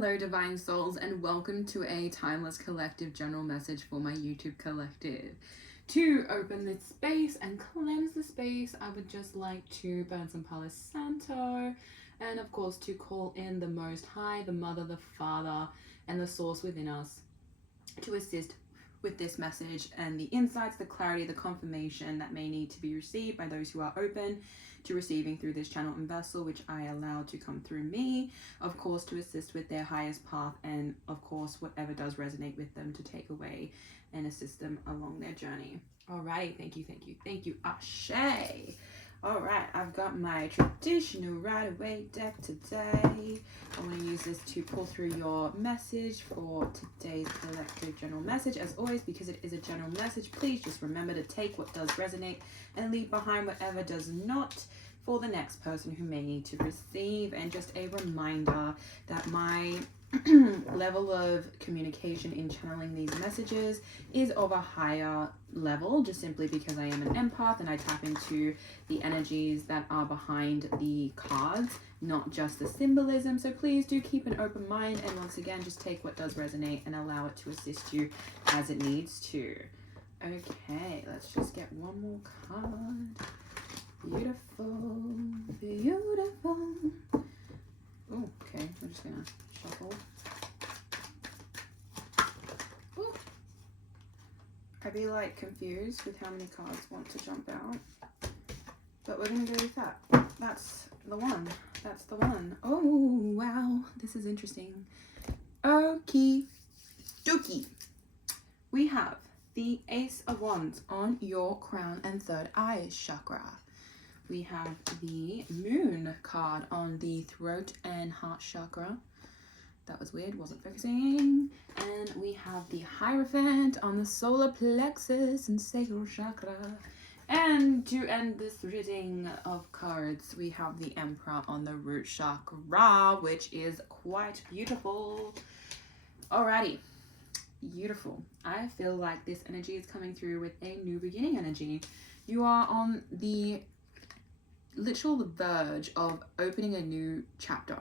Hello divine souls, and welcome to a timeless collective general message for my YouTube collective. To open this space and cleanse the space, I would just like to burn some Palo Santo, and of course to call in the Most High, the Mother, the Father, and the Source within us to assist with this message and the insights, the clarity, the confirmation that may need to be received by those who are open to receiving through this channel and vessel, which I allow to come through me, of course, to assist with their highest path, and of course, whatever does resonate with them to take away and assist them along their journey. Alrighty, thank you, Ashe. Alright, I've got my traditional Rider-Waite deck today. I want to use this to pull through your message for today's collective general message. As always, because it is a general message, please just remember to take what does resonate and leave behind whatever does not for the next person who may need to receive. And just a reminder that my level of communication in channeling these messages is of a higher level, just simply because I am an empath and I tap into the energies that are behind the cards, not just the symbolism. So please do keep an open mind, and once again, just take what does resonate and allow it to assist you as it needs to. Okay, let's just get one more card. Beautiful, beautiful. Oh, okay, we're just gonna shuffle. Ooh. I'd be like confused with how many cards want to jump out, but we're gonna go with that. That's the one. That's the one. Oh wow, this is interesting. Okie dokie. We have the Ace of Wands on your crown and third eye chakra. We have the Moon card on the throat and heart chakra. That was weird, wasn't focusing. And we have the Hierophant on the solar plexus and sacral chakra. And to end this reading of cards, we have the Emperor on the root chakra, which is quite beautiful. Alrighty, beautiful. I feel like this energy is coming through with a new beginning energy. You are on the literal verge of opening a new chapter.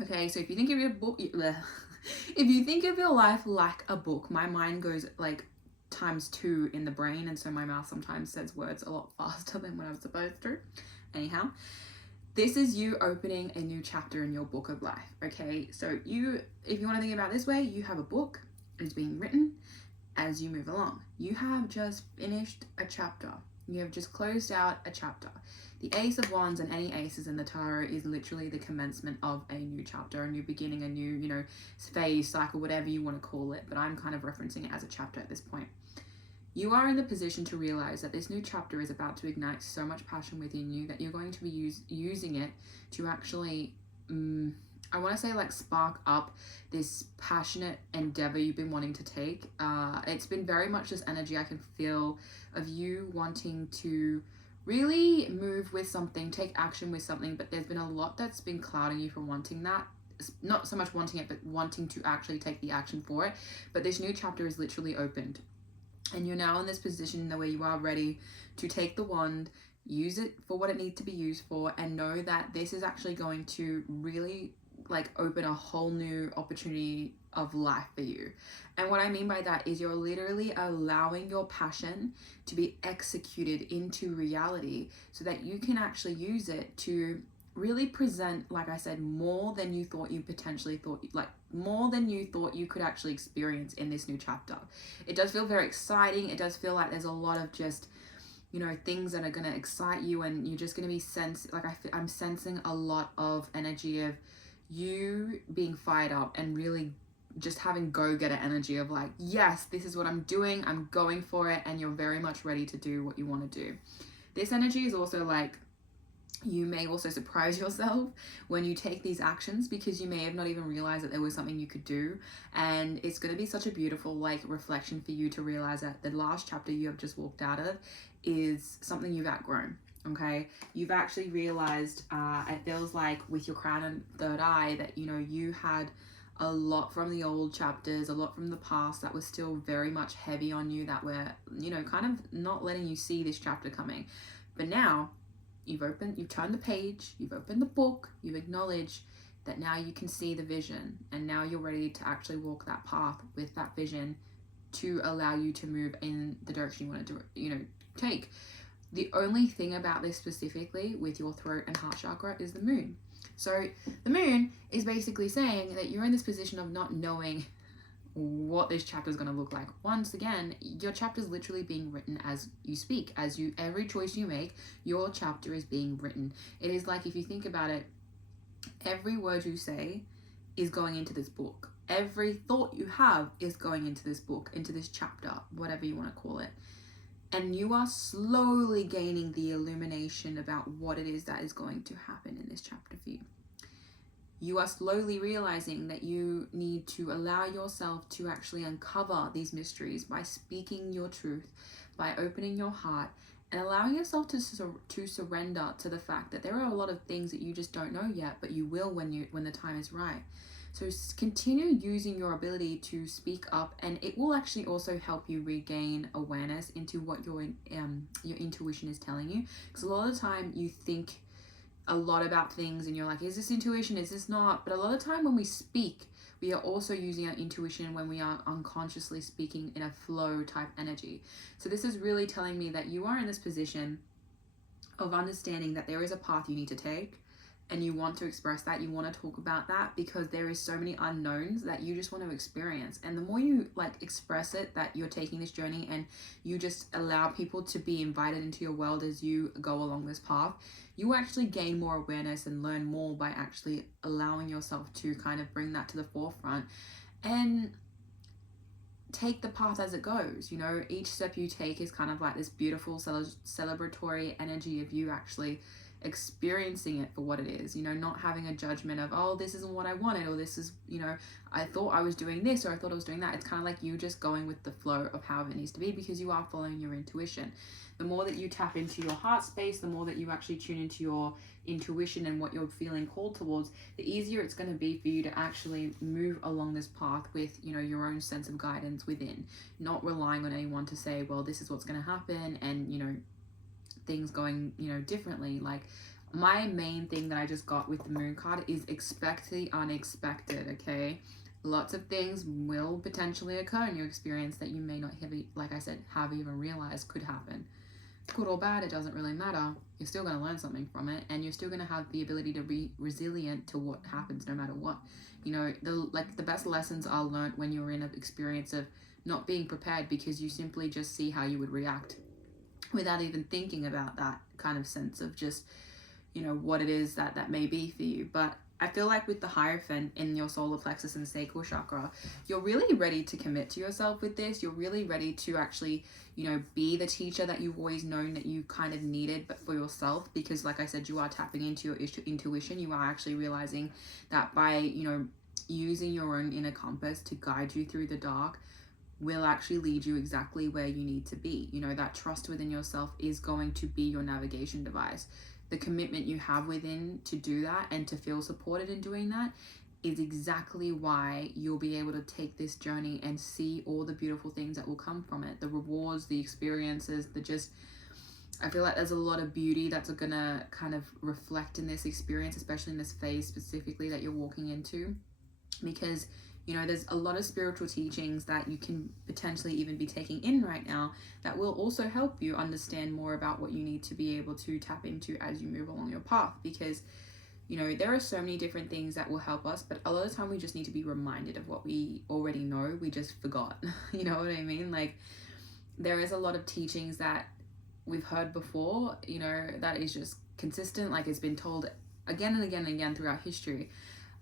Okay, so if you think of your book, if you think of your life like a book, my mind goes like ×2 in the brain, and so my mouth sometimes says words a lot faster than what I was supposed to. Anyhow, this is you opening a new chapter in your book of life. Okay, so if you want to think about it this way, you have a book, it's being written as you move along. You have just finished a chapter. You have just closed out a chapter. The Ace of Wands and any aces in the tarot is literally the commencement of a new chapter, a new beginning, a new, phase, cycle, whatever you want to call it. But I'm kind of referencing it as a chapter at this point. You are in the position to realize that this new chapter is about to ignite so much passion within you that you're going to be using it to actually, I want to say, like, spark up this passionate endeavor you've been wanting to take. It's been very much this energy I can feel of you wanting to really move with something, take action with something, but there's been a lot that's been clouding you from wanting that. Not so much wanting it, but wanting to actually take the action for it. But this new chapter is literally opened, and you're now in this position where you are ready to take the wand, use it for what it needs to be used for, and know that this is actually going to really open a whole new opportunity of life for you. And what I mean by that is you're literally allowing your passion to be executed into reality so that you can actually use it to really present, like I said, more than you thought you potentially thought, more than you thought you could actually experience in this new chapter. It does feel very exciting. It does feel like there's a lot of just, things that are going to excite you, and you're just going to be I'm sensing a lot of energy of you being fired up and really just having go-getter energy of like, yes, this is what I'm doing, I'm going for it, and you're very much ready to do what you want to do. This energy is also like, you may also surprise yourself when you take these actions, because you may have not even realized that there was something you could do, and it's going to be such a beautiful reflection for you to realize that the last chapter you have just walked out of is something you've outgrown. Okay, you've actually realized, it feels like with your crown and third eye, that you had a lot from the old chapters, a lot from the past that was still very much heavy on you, that were kind of not letting you see this chapter coming. But now you've turned the page, you've opened the book, you've acknowledged that now you can see the vision, and now you're ready to actually walk that path with that vision to allow you to move in the direction you want to take. The only thing about this specifically with your throat and heart chakra is the moon. So the moon is basically saying that you're in this position of not knowing what this chapter is going to look like. Once again, your chapter is literally being written as you speak. Every choice you make, your chapter is being written. It is like, if you think about it, every word you say is going into this book. Every thought you have is going into this book, into this chapter, whatever you want to call it. And you are slowly gaining the illumination about what it is that is going to happen in this chapter for you. You are slowly realizing that you need to allow yourself to actually uncover these mysteries by speaking your truth, by opening your heart, and allowing yourself to surrender to the fact that there are a lot of things that you just don't know yet, but you will when the time is right. So continue using your ability to speak up, and it will actually also help you regain awareness into what your intuition is telling you. Because a lot of the time you think a lot about things and you're like, is this intuition, is this not? But a lot of the time when we speak, we are also using our intuition when we are unconsciously speaking in a flow type energy. So this is really telling me that you are in this position of understanding that there is a path you need to take, and you want to express that, you want to talk about that, because there is so many unknowns that you just want to experience. And the more you express it, that you're taking this journey, and you just allow people to be invited into your world as you go along this path, you actually gain more awareness and learn more by actually allowing yourself to kind of bring that to the forefront and take the path as it goes. Each step you take is kind of like this beautiful celebratory energy of you actually experiencing it for what it is, not having a judgment of, oh, this isn't what I wanted, or this is, I thought I was doing this, or I thought I was doing that. It's kind of like you just going with the flow of how it needs to be, because you are following your intuition. The more that you tap into your heart space, the more that you actually tune into your intuition and what you're feeling called towards, the easier it's going to be for you to actually move along this path with, your own sense of guidance within, not relying on anyone to say, well, this is what's going to happen, and, things going, differently. Like, my main thing that I just got with the moon card is expect the unexpected, okay? Lots of things will potentially occur in your experience that you may not have, like I said, have even realized could happen. Good or bad, it doesn't really matter. You're still going to learn something from it, and you're still going to have the ability to be resilient to what happens no matter what. The best lessons are learned when you're in an experience of not being prepared, because you simply just see how you would react without even thinking about that kind of sense of just, what it is that may be for you. But I feel like with the Hierophant in your solar plexus and sacral chakra, you're really ready to commit to yourself with this. You're really ready to actually, be the teacher that you've always known that you kind of needed, but for yourself, because like I said, you are tapping into your intuition. You are actually realizing that by, using your own inner compass to guide you through the dark will actually lead you exactly where you need to be. That trust within yourself is going to be your navigation device. The commitment you have within to do that and to feel supported in doing that is exactly why you'll be able to take this journey and see all the beautiful things that will come from it. The rewards, the experiences, I feel like there's a lot of beauty that's gonna kind of reflect in this experience, especially in this phase specifically that you're walking into, because there's a lot of spiritual teachings that you can potentially even be taking in right now that will also help you understand more about what you need to be able to tap into as you move along your path. Because, there are so many different things that will help us, but a lot of the time we just need to be reminded of what we already know. We just forgot. You know what I mean? Like, there is a lot of teachings that we've heard before, that is just consistent. Like, it's been told again and again and again throughout history.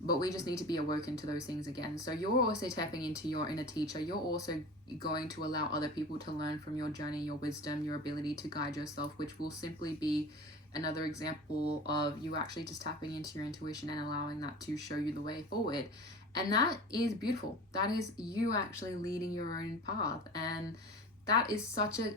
But we just need to be awoken to those things again. So you're also tapping into your inner teacher. You're also going to allow other people to learn from your journey, your wisdom, your ability to guide yourself, which will simply be another example of you actually just tapping into your intuition and allowing that to show you the way forward. And that is beautiful. That is you actually leading your own path. And that is such it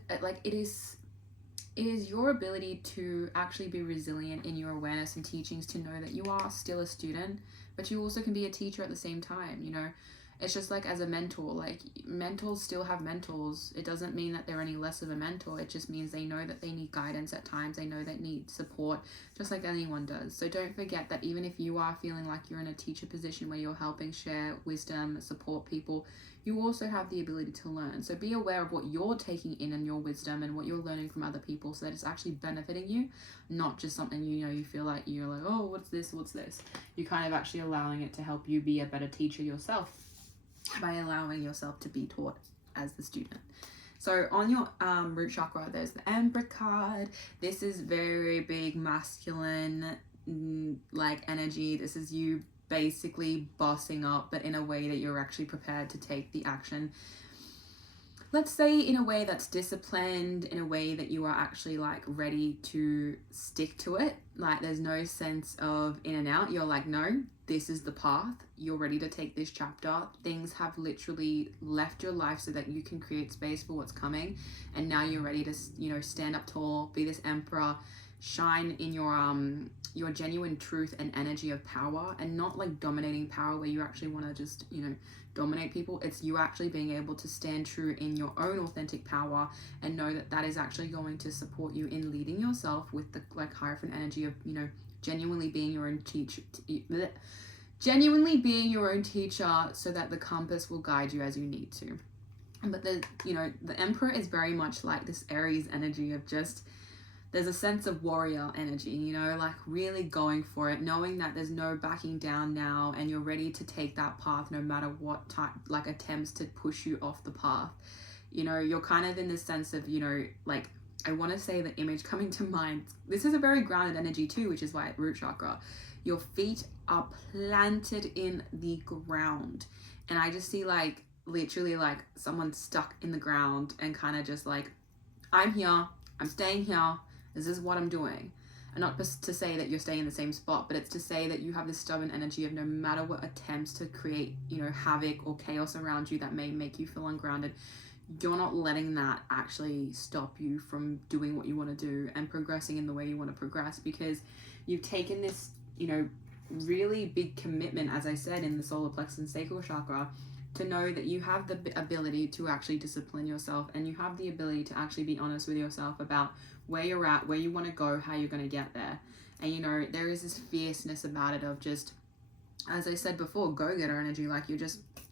is your ability to actually be resilient in your awareness and teachings, to know that you are still a student, but you also can be a teacher at the same time. It's just like as a mentor, like mentors still have mentors. It doesn't mean that they're any less of a mentor. It just means they know that they need guidance at times. They know they need support, just like anyone does. So don't forget that even if you are feeling like you're in a teacher position where you're helping share wisdom, support people, you also have the ability to learn. So be aware of what you're taking in and your wisdom and what you're learning from other people, so that it's actually benefiting you, not just something, you know, you feel like you're like, oh, what's this? You're kind of actually allowing it to help you be a better teacher yourself by allowing yourself to be taught as the student. So on your root chakra, there's the Emperor card. This is very big masculine like energy. This is you basically bossing up, but in a way that you're actually prepared to take the action. Let's say in a way that's disciplined, in a way that you are actually like ready to stick to it. Like there's no sense of in and out. You're like, no, this is the path. You're ready to take this chapter. Things have literally left your life so that you can create space for what's coming. And now you're ready to, you know, stand up tall, be this emperor, shine in your genuine truth and energy of power, and not like dominating power where you actually want to just, you know, dominate people. It's you actually being able to stand true in your own authentic power and know that that is actually going to support you in leading yourself with the like Hierophant energy of, you know, genuinely being your own teacher, so that the compass will guide you as you need to. But the, you know, the Emperor is very much like this Aries energy of just, there's a sense of warrior energy, you know, like really going for it, knowing that there's no backing down now, and you're ready to take that path no matter what type, like attempts to push you off the path. You know, you're kind of in this sense of, you know, like, I want to say the image coming to mind, this is a very grounded energy too, which is why it's root chakra. Your feet are planted in the ground. And I just see like, literally like someone stuck in the ground and kind of just like, I'm here, I'm staying here, this is what I'm doing. And not just to say that you're staying in the same spot, but it's to say that you have this stubborn energy of no matter what attempts to create, you know, havoc or chaos around you that may make you feel ungrounded, you're not letting that actually stop you from doing what you want to do and progressing in the way you want to progress, because you've taken this, you know, really big commitment, as I said, in the solar plexus and sacral chakra, to know that you have the ability to actually discipline yourself, and you have the ability to actually be honest with yourself about where you're at, where you want to go, how you're going to get there. And, you know, there is this fierceness about it of just, as I said before, go-getter energy. Like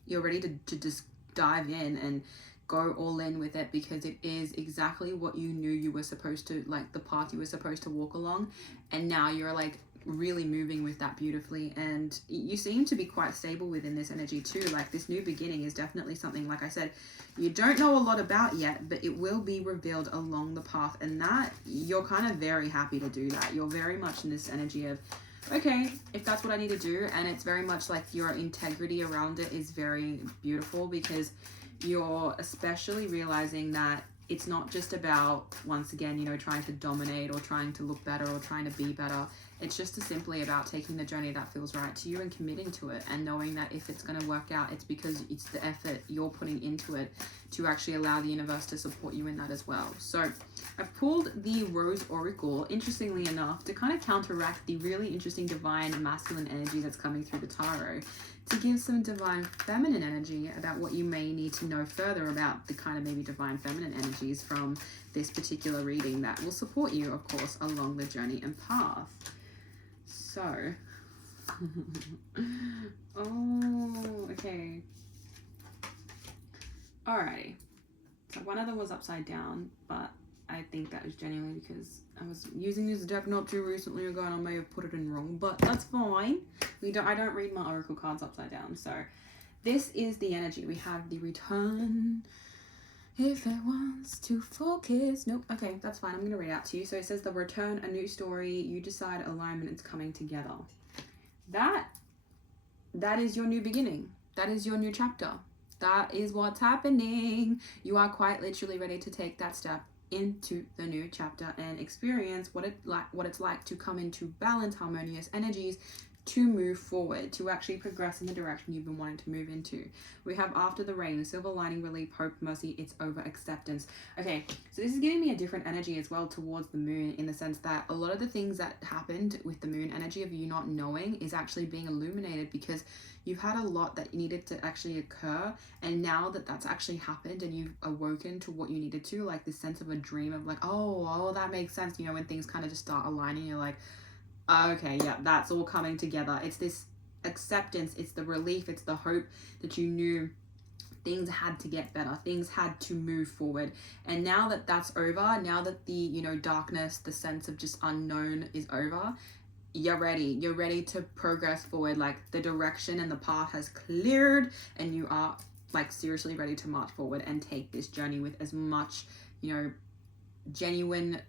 you're ready to just dive in and go all in with it, because it is exactly what you knew you were supposed to, like the path you were supposed to walk along. And now you're like really moving with that beautifully, and you seem to be quite stable within this energy too. Like this new beginning is definitely something, like I said, you don't know a lot about yet, but it will be revealed along the path, and that you're kind of very happy to do that. You're very much in this energy of, okay, if that's what I need to do. And it's very much like your integrity around it is very beautiful, because you're especially realizing that it's not just about, once again, you know, trying to dominate or trying to look better or trying to be better. It's just simply about taking the journey that feels right to you and committing to it, and knowing that if it's going to work out, it's because it's the effort you're putting into it to actually allow the universe to support you in that as well. So I've pulled the Rose Oracle, interestingly enough, to kind of counteract the really interesting divine masculine energy that's coming through the tarot, to give some divine feminine energy about what you may need to know further about the kind of maybe divine feminine energies from this particular reading that will support you, of course, along the journey and path. So, oh, okay. Alrighty. So one of them was upside down, but I think that was genuinely because I was using this deck not too recently ago and I may have put it in wrong, but that's fine. I don't read my oracle cards upside down. So this is the energy. We have the return. If it wants to focus. Nope. Okay, that's fine. I'm going to read out to you. So it says the return, a new story. You decide alignment. It's coming together. That is your new beginning. That is your new chapter. That is what's happening. You are quite literally ready to take that step into the new chapter and experience what it's like to come into balanced, harmonious energies to move forward, to actually progress in the direction you've been wanting to move into. We have after the rain, silver lining, relief, hope, mercy, it's over, acceptance. Okay, so this is giving me a different energy as well towards the moon, in the sense that a lot of the things that happened with the moon energy of you not knowing is actually being illuminated, because you've had a lot that needed to actually occur, and now that that's actually happened and you've awoken to what you needed to, like this sense of a dream of like, oh, that makes sense, you know, when things kind of just start aligning, you're like, okay, yeah, that's all coming together. It's this acceptance, it's the relief, it's the hope that you knew things had to get better, things had to move forward. And now that that's over, now that the, you know, darkness, the sense of just unknown is over, you're ready to progress forward. Like the direction and the path has cleared, and you are like seriously ready to march forward and take this journey with as much, you know, genuine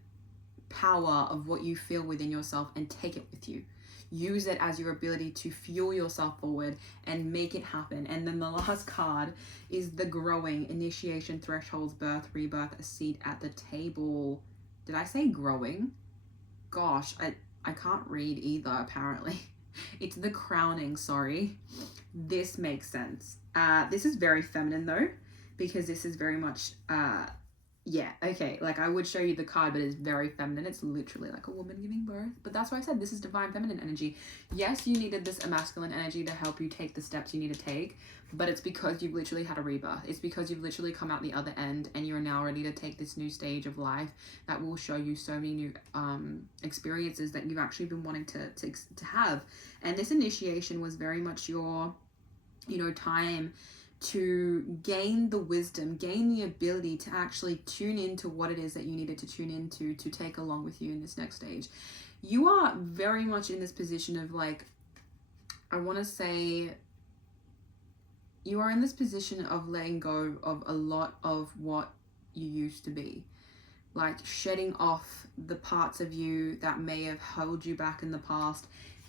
power of what you feel within yourself, and take it with you. Use it as your ability to fuel yourself forward and make it happen. And then the last card is the growing, initiation, thresholds, birth, rebirth, a seat at the table. Did I say growing? Gosh, I can't read either, apparently. It's the crowning, sorry. This makes sense. This is very feminine though, because this is very much yeah, okay, like I would show you the card, but it's very feminine. It's literally like a woman giving birth. But that's why I said this is divine feminine energy. Yes, you needed this masculine energy to help you take the steps you need to take, but it's because you've literally had a rebirth. It's because you've literally come out the other end, and you're now ready to take this new stage of life that will show you so many new experiences that you've actually been wanting to have. And this initiation was very much your, you know, time to gain the wisdom, gain the ability to actually tune into what it is that you needed to tune into to take along with you in this next stage. You are very much in this position of like, I want to say, you are in this position of letting go of a lot of what you used to be. Like shedding off the parts of you that may have held you back in the past.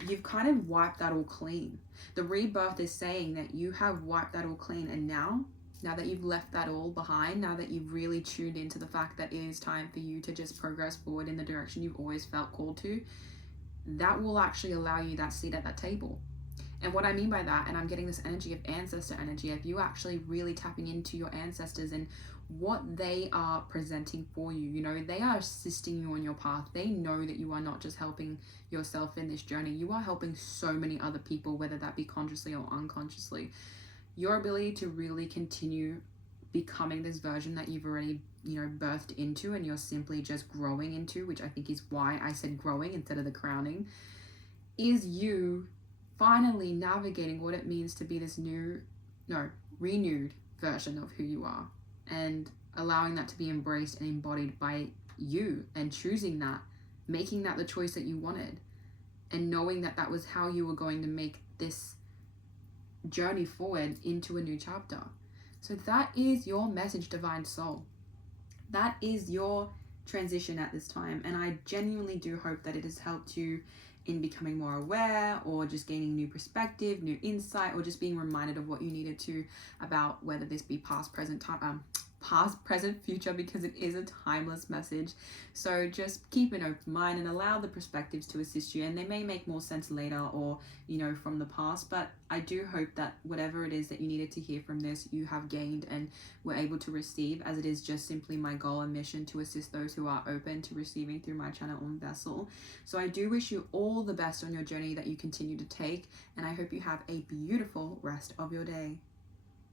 You've kind of wiped that all clean. The rebirth is saying that you have wiped that all clean, and now that you've left that all behind, now that you've really tuned into the fact that it is time for you to just progress forward in the direction you've always felt called to, that will actually allow you that seat at that table. And what I mean by that, and I'm getting this energy of ancestor energy, of you actually really tapping into your ancestors and what they are presenting for you. You know, they are assisting you on your path. They know that you are not just helping yourself in this journey. You are helping so many other people, whether that be consciously or unconsciously. Your ability to really continue becoming this version that you've already, you know, birthed into, and you're simply just growing into, which I think is why I said growing instead of the crowning, is you finally navigating what it means to be this renewed version of who you are, and allowing that to be embraced and embodied by you, and choosing that, making that the choice that you wanted, and knowing that that was how you were going to make this journey forward into a new chapter. So that is your message, divine soul. That is your transition at this time, and I genuinely do hope that it has helped you in becoming more aware, or just gaining new perspective, new insight, or just being reminded of what you needed to, about whether this be past, present, future, because it is a timeless message. So just keep an open mind and allow the perspectives to assist you, and they may make more sense later, or, you know, from the past, but I do hope that whatever it is that you needed to hear from this, you have gained and were able to receive, as it is just simply my goal and mission to assist those who are open to receiving through my channel and vessel. So I do wish you all the best on your journey that you continue to take, and I hope you have a beautiful rest of your day.